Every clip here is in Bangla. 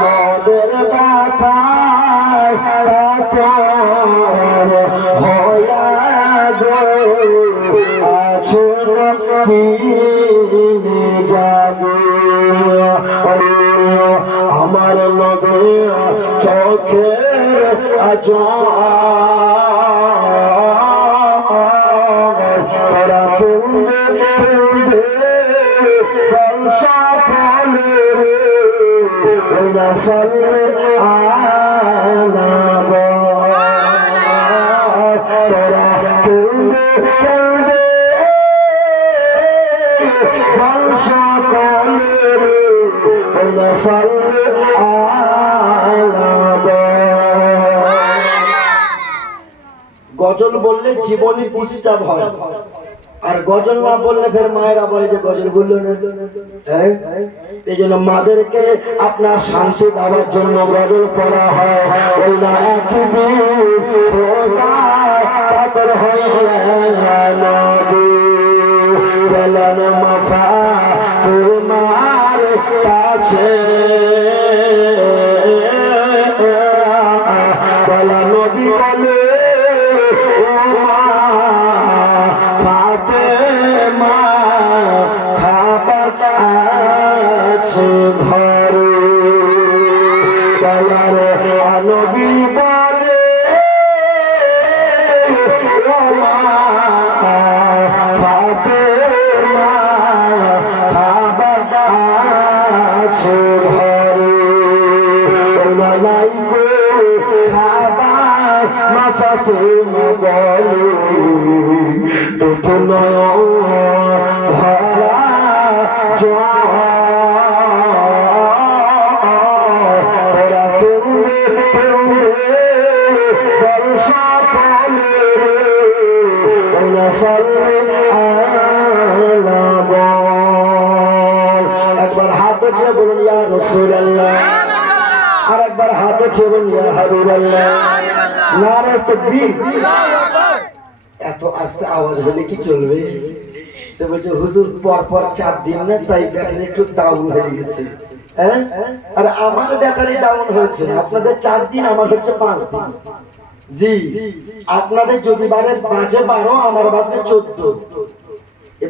মোদের ব্যথায় হইয়া আছো আমার নবে চোখের আজ গজল বললে জীবনে ডিস্টার্ব হয়, আর গজল না বললে ফের মায়েরা বলে যে গজল বললো না। এই জন্য মাদেরকে আপনার শান্তি দেওয়ার জন্য গজল পড়া হয়। ওই না তোমার কাছে বলা নবী বলে নবী বলে ফাতেমা খাবার আছে ঘরে নাই গো খাবার মা ফাতেমা বলে দুটো নয়ন ভরা একবার হাত উঠিয়ে বলুন ইয়া রাসূলুল্লাহ, আর একবার হাত উঠিয়ে বলুন ইয়া হাবিবাল্লাহ। নারে তাকবীর। এত আস্তে আওয়াজ হলে কি চলবে? তো বলছে হুজুর পর 4 দিন না, তাই ব্যাটারি একটু ডাউন হয়ে গেছে। হ্যাঁ, আর আমার ব্যাটারি ডাউন হয়েছে আপনাদের 4 দিন, আমার হচ্ছে 5 দিন। জি, আপনাদের যদি বারে বাজে 12, আমার বাজে 14।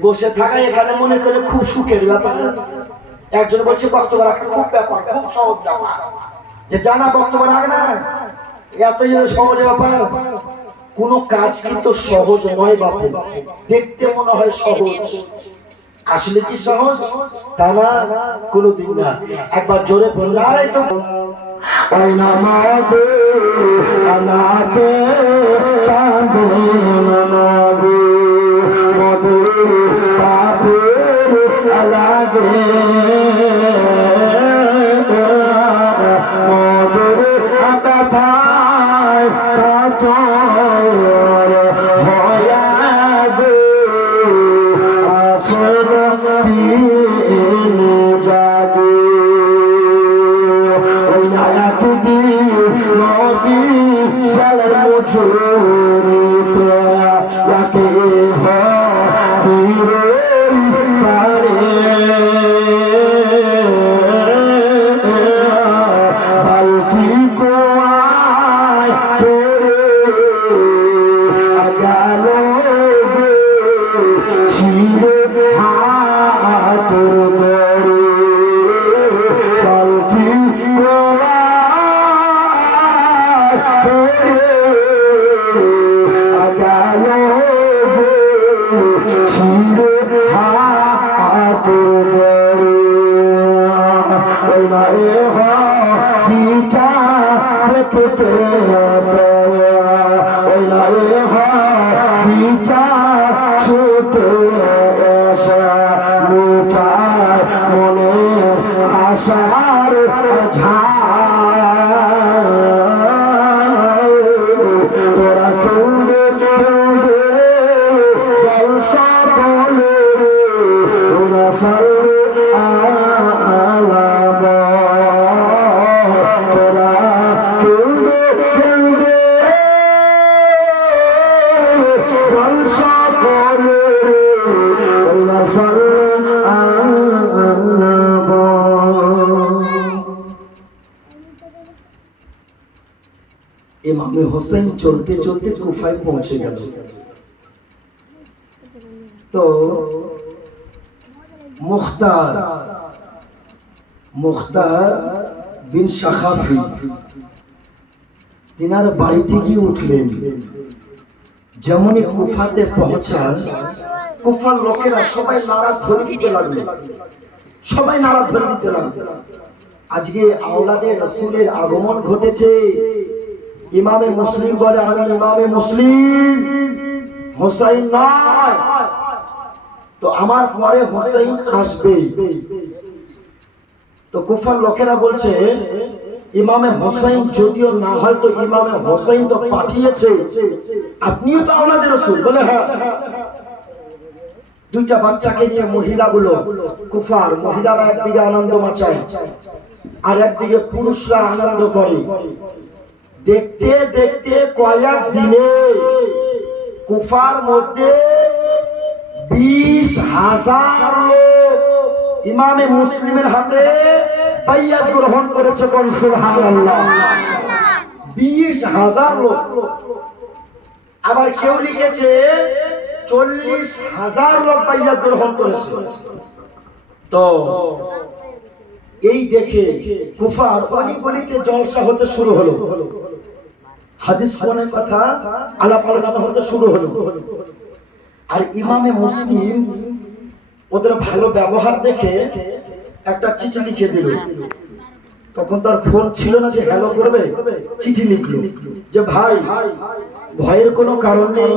বসে থাকা এখানে মনে করে খুব সুখের ব্যাপার। একজন বলছে বক্তব্য রাখা খুব ব্যাপার, খুব সহজ ব্যাপার, যে জানা বক্তব্য রাখে না এত সহজ ব্যাপার। কোন কাজ কিন্তু সহজ নয় বাপু, দেখতে মনে হয় সহজ, আসলে কি সহজ তা না, কোনদিন না। একবার জোরে বললে আরে তো ওই নামাবে আনাতে কাঁদে নামাবে মদে পাপের আলাগে মদের ব্যথায় কাতর হইয়া গে আসর দিন জাগে ওই একদিন নদী জল মুছুরিতে যাকে হিরে পারে বালতি কোয়ায় পড়ে গেল ছিঁড়ে হাত ধরে বালতি কোয়ায় পড়ে গেল ছিঁড়ে হাত ধরে ওই না এ হিটা দেখতে ওই না এ হিটা ছুটে এসা লুটার মনে আশার ঝাড় তোরা কেউদে কেউদে বল সকলে ওরা সালে আলাব তোরা কেউদে কেউদে বল সকলে ইমামে হোসেন চলতে চলতে কুফায় পৌঁছে গেল। তো মুখতার বিন সাখাফি তিনার বাড়িতে গিয়ে উঠলেন। যেমনই কুফাতে পৌঁছান, কুফার লোকেরা সবাই নারা ধরে দিতে লাগলো, সবাই নারা ধরে দিতে লাগলো। আজকে আওলাদে রাসূলের আগমন ঘটেছে। ইমামে মুসলিম বলে, আমি ইমামে মুসলিম, হোসাইন নয়। তো আমার পরে হোসেন আসবে। তো কুফার লোকেরা বলছে, ইমামে হোসেন যদিও না হয় তো ইমামে হোসেন তো পাঠিয়েছে, আপনিও তো আওলাদে রাসূল। বলে হ্যাঁ। দুইটা বাচ্চাকে নিয়ে মহিলাগুলো, কুফার মহিলারা একদিকে আনন্দ মাচায় আর একদিকে পুরুষরা আনন্দ করে। দেখতে দেখতে কয়েক দিনে কুফার মধ্যে 20,000 লোক ইমামে মুসলিমের হাতে বাইয়াত গ্রহণ করেছে। সুবহানাল্লাহ। 20,000 লোক। আবার কেউ লিখেছে 40,000 লোক বাইয়াত গ্রহণ করেছে। তো এই দেখে কুফার অলিগলিতে জলসা হতে শুরু হলো, হাদিস কোরআনের কথা আলাপ আলোচনা হতে শুরু হলো। আর ইমামে মুসলিম ওদের ভালো ব্যবহার দেখে একটা চিঠি লিখে দিল। তখন তার ফোন ছিল না যে হ্যালো করবে, চিঠি লিখলো যে ভাই, ভয়ের কোনো কারণ নেই,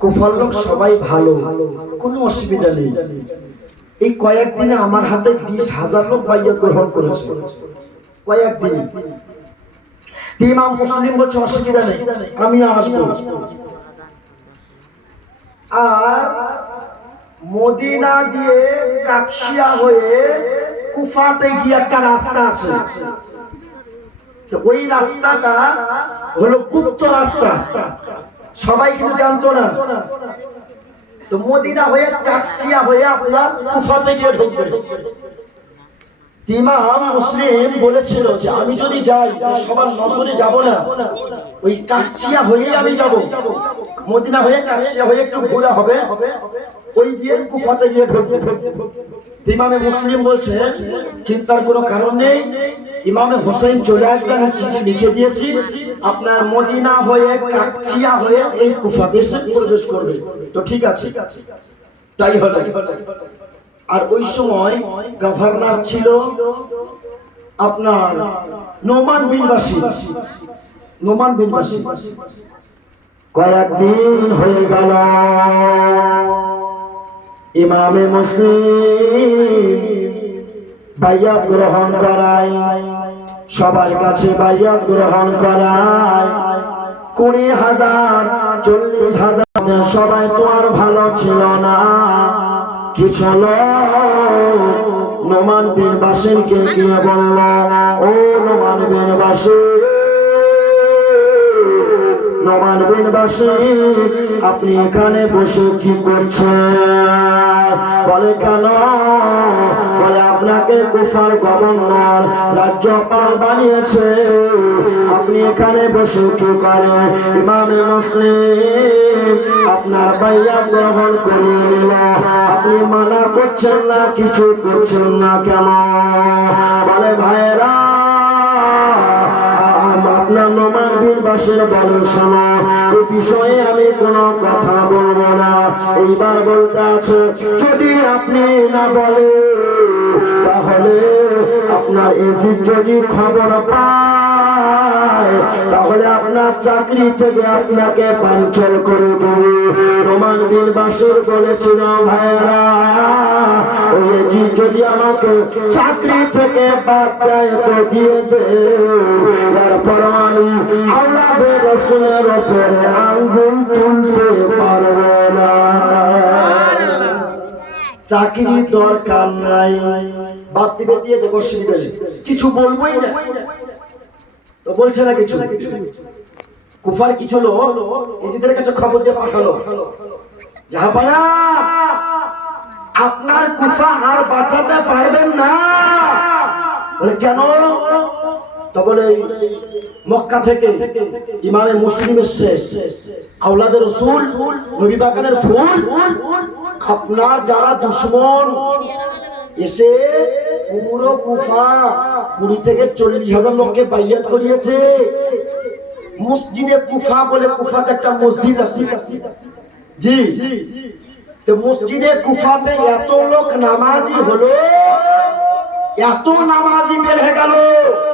কুফার লোক সবাই ভালো, কোনো অসুবিধা নেই। এই কয়েকদিনে আমার হাতে 20,000 লোক বাইয়াত গ্রহণ করেছে, কয়েকদিনে। ইমাম মুসলিম বলছে অসুবিধা নেই, আমি আসবো। আর মদিনা দিয়ে কাকশিয়া হয়ে কুফাতে গিয়ে একটা রাস্তা আছে। ওই রাস্তাটা হলো গুপ্ত রাস্তা, সবাই কিন্তু জানতো না। তো মদিনা হয়ে কাকশিয়া হয়ে আপনার কুফাতে গিয়ে ঢুকবে। ইমাম মুসলিম বলেছিল যে আমি যদি যাই সবার নজরে যাব না, ওই কাকশিয়া হয়ে আমি যাব। মদিনা হয়ে কাকশিয়া হয়ে একটু ঘোরা হবে, ওই দিয়ে কুফাতে গিয়ে ঢুকবে। ইমামে মুসলিম বলছে চিন্তার কোনো কারণ নেই, ইমামে হোসেন চলে আসবে, আমি চিঠি লিখে দিয়েছি, আপনার মদিনা হয়ে কাকশিয়া হয়ে এই কুফাতে এসে প্রবেশ করবে। তো ঠিক আছে, তাই হলো। আর ওই সময় গভর্নর ছিল আপনার নোমান বিন বাশির। নোমান বিন বাশির কয়েকদিন হয়ে গেল ইমামে মুসলিম বাইয়াত গ্রহণ করায়, সবার কাছে বাইয়াত গ্রহণ করায়। 20,000 40,000 সবাই তো আর ভালো ছিল না। কিছু লোক নোমান বিন বাশিরকে গিয়ে বলল, ও নোমান বিন বাশির, নোমান বিন বাশির, আপনি এখানে বসে কি করছেন? বলে কেন? বলে আপনাকে কুফার গভর্নর রাজ্যপাল বানিয়েছে, আপনি এখানে বসে কি করেন? ইমামে মুসলিম আপনার বাইয়াত গ্রহণ করে নিল, আপনি মানা করছেন না, কিছু করছেন না কেন? বলে ভাইরা, আপনার নোমান বিন বাশির বলেন শোনো, এই বিষয়ে আমি কোনো কথা বলবো না। এইবার বলতে আছে, যদি আপনি না বলে তাহলে আপনার এজিদ যদি খবর পায় তাহলে আপনার চাকরি থেকে আপনাকে বানচাল করে দেবে। নোমান বিন বাশির বলেছিল, ভাইরা, ওই এজিদ যদি আমাকে চাকরি থেকে বাদ দেয় তো দিয়ে দে, এরপর আমি আওলাদে রাসূলের উপরে আঙ্গুল তুলতে পারবো না। চাকরি দরকার নাই, বাদ দিবে, দিয়ে দেবো, অসুবিধা নেই, কিছু বলবোই না। তো বলছে না কিছু। কুফার কিছু লোক এজিদের কাছে খবর দিয়ে পাঠালো, জাহাপানা, আপনার কুফা আর বাঁচাতে পারবেন না। বলে কেন? বলে মক্কা থেকে ইমামে মুসলিম এসছে, আওলাদের রাসূল নবী বাগানের ফুল, আপনার যারা দুশমন এসে পুরো কুফা 20 থেকে 40,000 লোককে বাইয়াত করিয়েছে। মসজিদে কুফা বলে, কুফাতে একটা মসজিদ আছে, জি, তো মসজিদে কুফাতে এত লোক নামাজি হলো, এত নামাজি বের হয়ে গেল।